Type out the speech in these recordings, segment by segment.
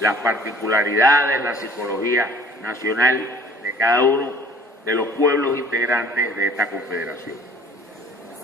las particularidades, la psicología nacional de cada uno de los pueblos integrantes de esta confederación.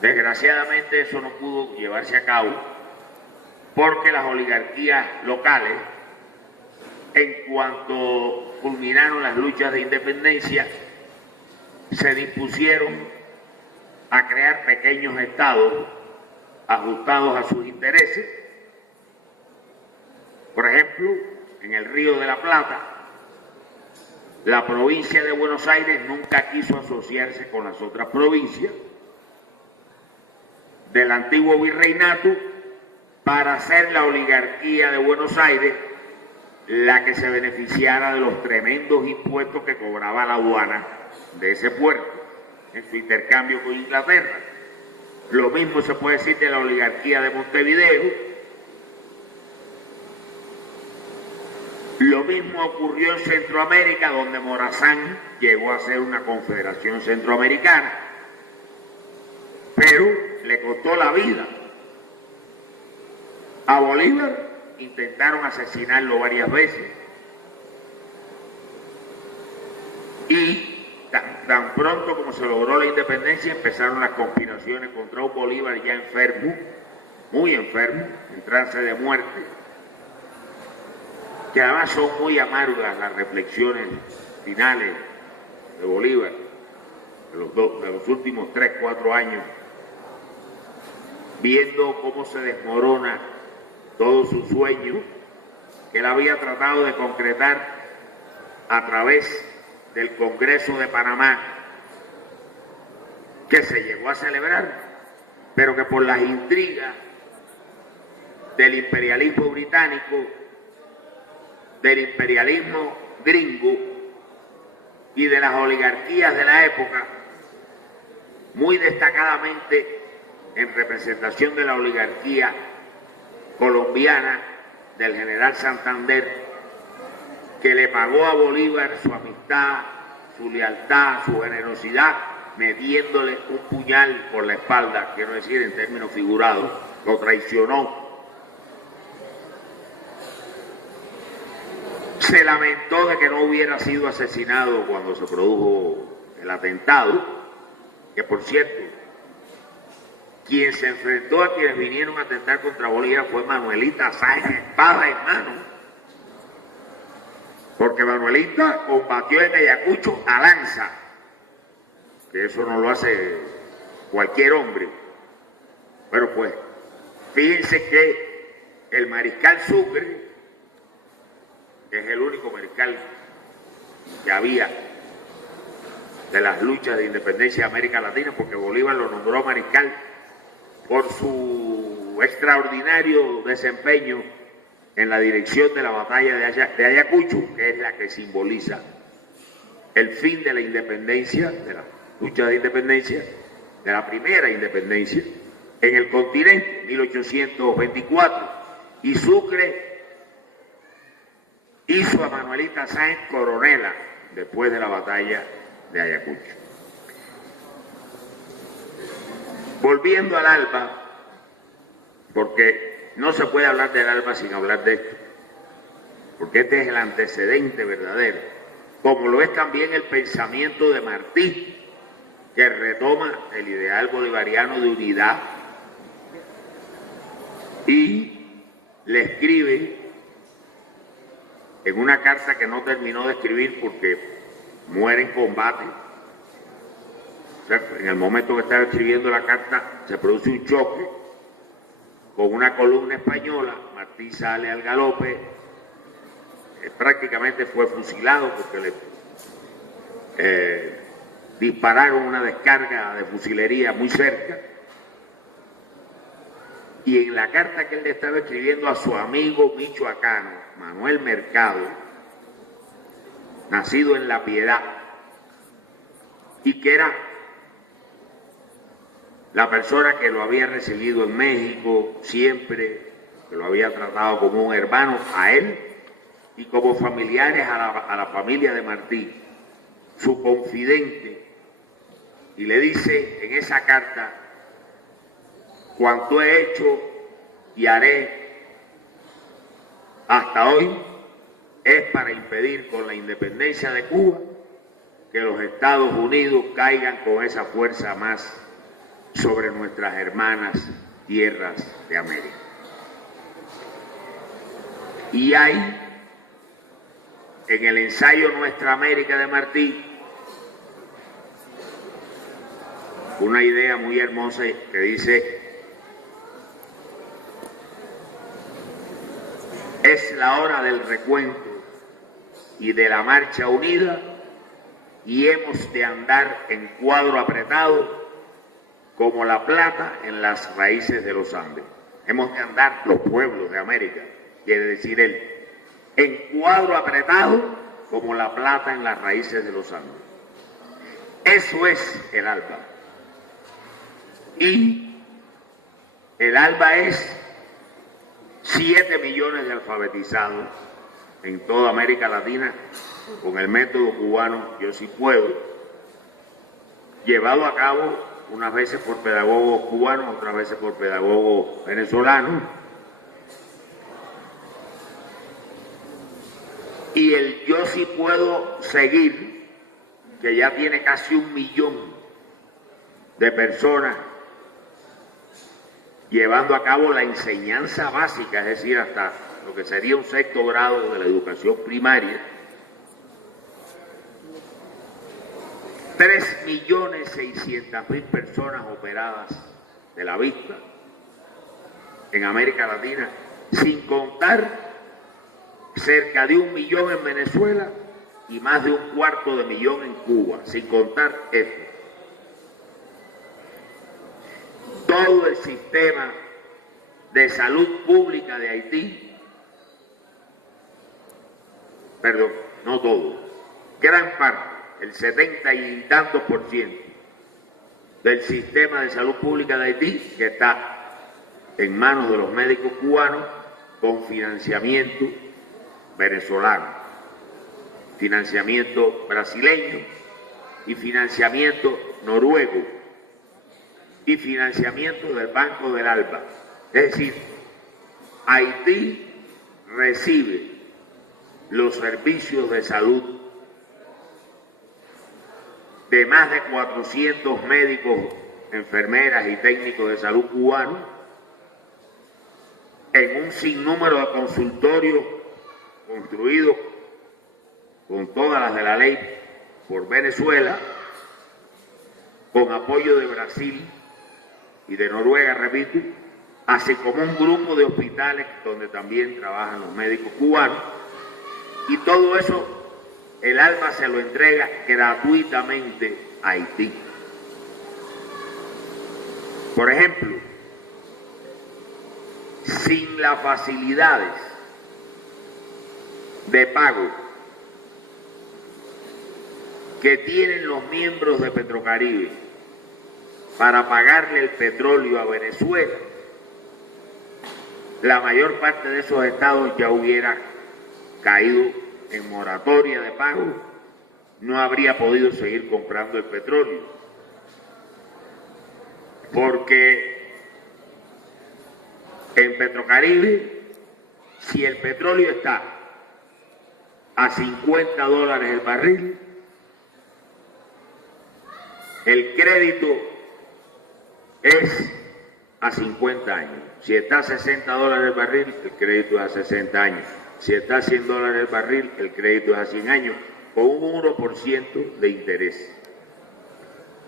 Desgraciadamente eso no pudo llevarse a cabo porque las oligarquías locales, en cuanto culminaron las luchas de independencia, se dispusieron a crear pequeños estados ajustados a sus intereses. Por ejemplo, en el Río de la Plata, la provincia de Buenos Aires nunca quiso asociarse con las otras provincias del antiguo virreinato para hacer la oligarquía de Buenos Aires la que se beneficiara de los tremendos impuestos que cobraba la aduana de ese puerto en su intercambio con Inglaterra. Lo mismo se puede decir de la oligarquía de Montevideo. Lo mismo ocurrió en Centroamérica, donde Morazán llegó a ser una confederación centroamericana, pero le costó la vida. A Bolívar intentaron asesinarlo varias veces y tan pronto como se logró la independencia empezaron las conspiraciones contra un Bolívar ya enfermo, muy enfermo, en trance de muerte, que además son muy amargas las reflexiones finales de Bolívar de los últimos 3, 4 años, viendo cómo se desmorona todo su sueño que él había tratado de concretar a través del Congreso de Panamá, que se llegó a celebrar, pero que por las intrigas del imperialismo británico, del imperialismo gringo y de las oligarquías de la época, muy destacadamente en representación de la oligarquía colombiana del general Santander, que le pagó a Bolívar su amistad, su lealtad, su generosidad, metiéndole un puñal por la espalda, quiero decir en términos figurados, lo traicionó. Se lamentó de que no hubiera sido asesinado cuando se produjo el atentado, que por cierto, quien se enfrentó a quienes vinieron a atentar contra Bolívar fue Manuelita Sáenz, espada en mano, porque Manuelita combatió en Ayacucho a lanza, que eso no lo hace cualquier hombre. Pero pues, fíjense que el mariscal Sucre, que es el único mariscal que había de las luchas de independencia de América Latina, porque Bolívar lo nombró mariscal por su extraordinario desempeño en la dirección de la batalla de Ayacucho, que es la que simboliza el fin de la independencia, de la lucha de independencia, de la primera independencia en el continente, 1824, y Sucre hizo a Manuelita Sáenz coronela después de la batalla de Ayacucho. Volviendo al ALBA, porque no se puede hablar del ALBA sin hablar de esto, porque este es el antecedente verdadero, como lo es también el pensamiento de Martí, que retoma el ideal bolivariano de unidad y le escribe en una carta que no terminó de escribir porque muere en combate. O sea, en el momento que estaba escribiendo la carta se produce un choque con una columna española, Martí sale al galope, prácticamente fue fusilado porque le dispararon una descarga de fusilería muy cerca, y en la carta que él le estaba escribiendo a su amigo michoacano, Manuel Mercado, nacido en La Piedad, y que era la persona que lo había recibido en México siempre, que lo había tratado como un hermano a él y como familiares a la familia de Martí, su confidente, y le dice en esa carta: cuanto he hecho y haré hasta hoy es para impedir con la independencia de Cuba que los Estados Unidos caigan con esa fuerza más sobre nuestras hermanas tierras de América. Y hay en el ensayo Nuestra América de Martí una idea muy hermosa que dice: es la hora del recuento y de la marcha unida, y hemos de andar en cuadro apretado como la plata en las raíces de los Andes. Hemos de andar los pueblos de América, quiere decir él, en cuadro apretado como la plata en las raíces de los Andes. Eso es el ALBA. Y el ALBA es 7 millones de alfabetizados en toda América Latina con el método cubano Yo Sí Puedo, llevado a cabo unas veces por pedagogos cubanos, otras veces por pedagogos venezolanos. Y el Yo Sí Puedo Seguir, que ya tiene casi 1 millón de personas llevando a cabo la enseñanza básica, es decir, hasta lo que sería un 6º grado de la educación primaria. 3.600.000 personas operadas de la vista en América Latina, sin contar cerca de 1 millón en Venezuela y más de 1/4 de millón en Cuba, sin contar esto. Todo el sistema de salud pública de Haití, perdón, no todo, gran parte, el 70 y tantos % del sistema de salud pública de Haití, que está en manos de los médicos cubanos con financiamiento venezolano, financiamiento brasileño y financiamiento noruego y financiamiento del Banco del ALBA. Es decir, Haití recibe los servicios de salud de más de 400 médicos, enfermeras y técnicos de salud cubanos en un sinnúmero de consultorios construidos con todas las de la ley por Venezuela, con apoyo de Brasil y de Noruega, repito, así como un grupo de hospitales donde también trabajan los médicos cubanos, y todo eso el ALBA se lo entrega gratuitamente a Haití. Por ejemplo, sin las facilidades de pago que tienen los miembros de Petrocaribe para pagarle el petróleo a Venezuela, la mayor parte de esos estados ya hubiera caído en moratoria de pago, no habría podido seguir comprando el petróleo, porque en Petrocaribe, si el petróleo está a $50 el barril, el crédito es a 50 años. Si está a $60 el barril, el crédito es a 60 años. Si está a $100 el barril, el crédito es a 100 años, con un 1% de interés.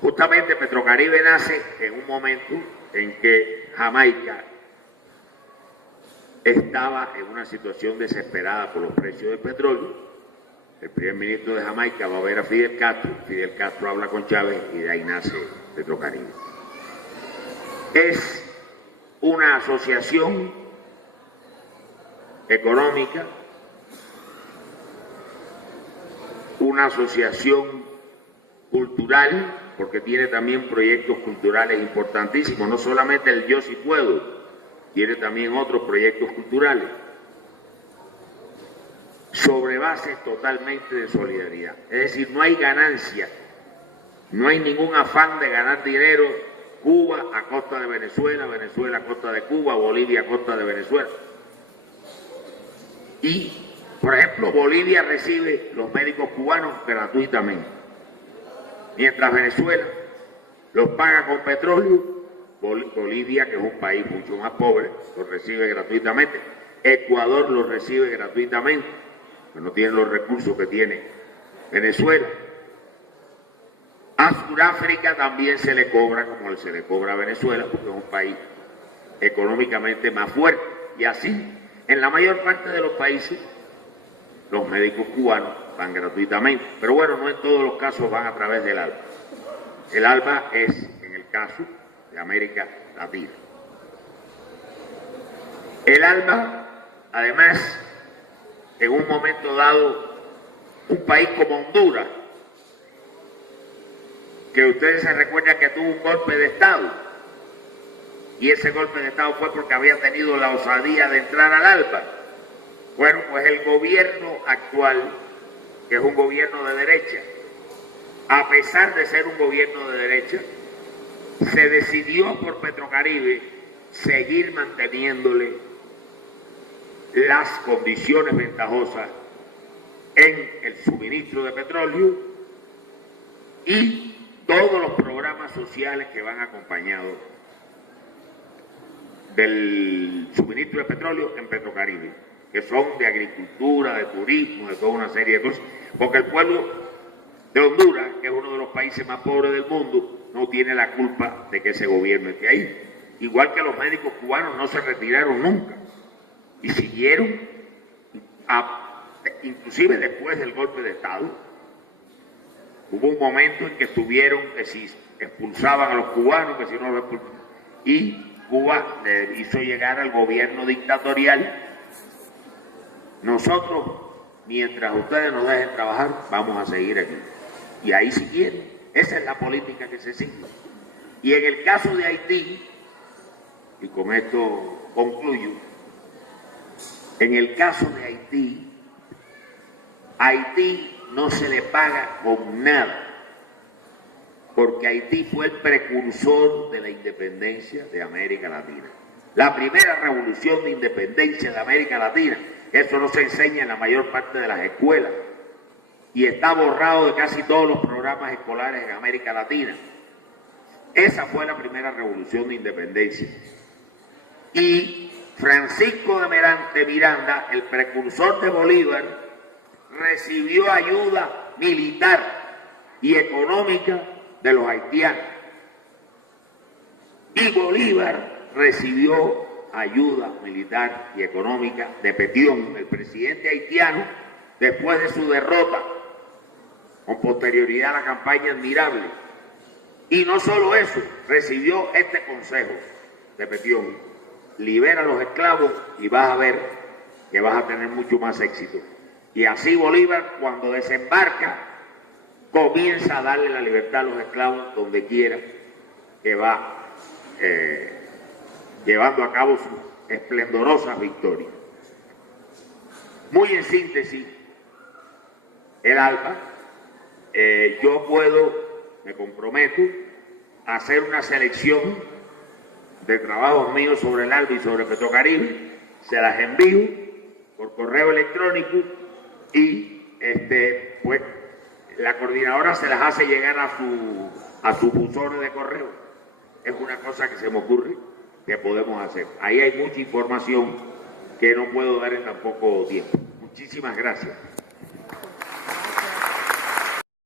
Justamente Petrocaribe nace en un momento en que Jamaica estaba en una situación desesperada por los precios del petróleo. El primer ministro de Jamaica va a ver a Fidel Castro habla con Chávez y de ahí nace Petrocaribe. Es una asociación económica, una asociación cultural, porque tiene también proyectos culturales importantísimos, no solamente el Yo Sí Puedo, tiene también otros proyectos culturales, sobre bases totalmente de solidaridad. Es decir, no hay ganancia, no hay ningún afán de ganar dinero, Cuba a costa de Venezuela, Venezuela a costa de Cuba, Bolivia a costa de Venezuela. Y Por ejemplo, Bolivia recibe los médicos cubanos gratuitamente, mientras Venezuela los paga con petróleo. Bolivia, que es un país mucho más pobre, los recibe gratuitamente. Ecuador los recibe gratuitamente, que no tiene los recursos que tiene Venezuela. A Sudáfrica también se le cobra como se le cobra a Venezuela, porque es un país económicamente más fuerte. Y así, en la mayor parte de los países, los médicos cubanos van gratuitamente. Pero bueno, no en todos los casos van a través del ALBA. El ALBA es, en el caso de América Latina. El ALBA, además, en un momento dado, un país como Honduras, que ustedes se recuerdan que tuvo un golpe de Estado, y ese golpe de Estado fue porque había tenido la osadía de entrar al ALBA. Bueno, pues el gobierno actual, que es un gobierno de derecha, a pesar de ser un gobierno de derecha, se decidió por Petrocaribe seguir manteniéndole las condiciones ventajosas en el suministro de petróleo y todos los programas sociales que van acompañados del suministro de petróleo en Petrocaribe, que son de agricultura, de turismo, de toda una serie de cosas, porque el pueblo de Honduras, que es uno de los países más pobres del mundo, no tiene la culpa de que ese gobierno esté ahí. Igual que los médicos cubanos no se retiraron nunca y siguieron, inclusive después del golpe de Estado. Hubo un momento en que estuvieron, que si expulsaban a los cubanos, que si no los expulsaban, y Cuba le hizo llegar al gobierno dictatorial: nosotros, mientras ustedes nos dejen trabajar, vamos a seguir aquí. Y ahí siguieron. Esa es la política que se sigue. Y en el caso de Haití, y con esto concluyo, en el caso de Haití, Haití no se le paga con nada, porque Haití fue el precursor de la independencia de América Latina. La primera revolución de independencia de América Latina, eso no se enseña en la mayor parte de las escuelas y está borrado de casi todos los programas escolares en América Latina. Esa fue la primera revolución de independencia. Y Francisco de Miranda, el precursor de Bolívar, recibió ayuda militar y económica de los haitianos. Y Bolívar recibió ayuda militar y económica de Petión, el presidente haitiano, después de su derrota, con posterioridad a la campaña admirable. Y no solo eso, recibió este consejo de Petión: libera a los esclavos y vas a ver que vas a tener mucho más éxito. Y así Bolívar, cuando desembarca, comienza a darle la libertad a los esclavos donde quiera que va llevando a cabo sus esplendorosas victorias. Muy en síntesis, el ALBA, yo me comprometo a hacer una selección de trabajos míos sobre el ALBA y sobre Petrocaribe, se las envío por correo electrónico y pues la coordinadora se las hace llegar a sus buzones de correo. Es una cosa que se me ocurre que podemos hacer. Ahí hay mucha información que no puedo dar en tan poco tiempo. Muchísimas gracias.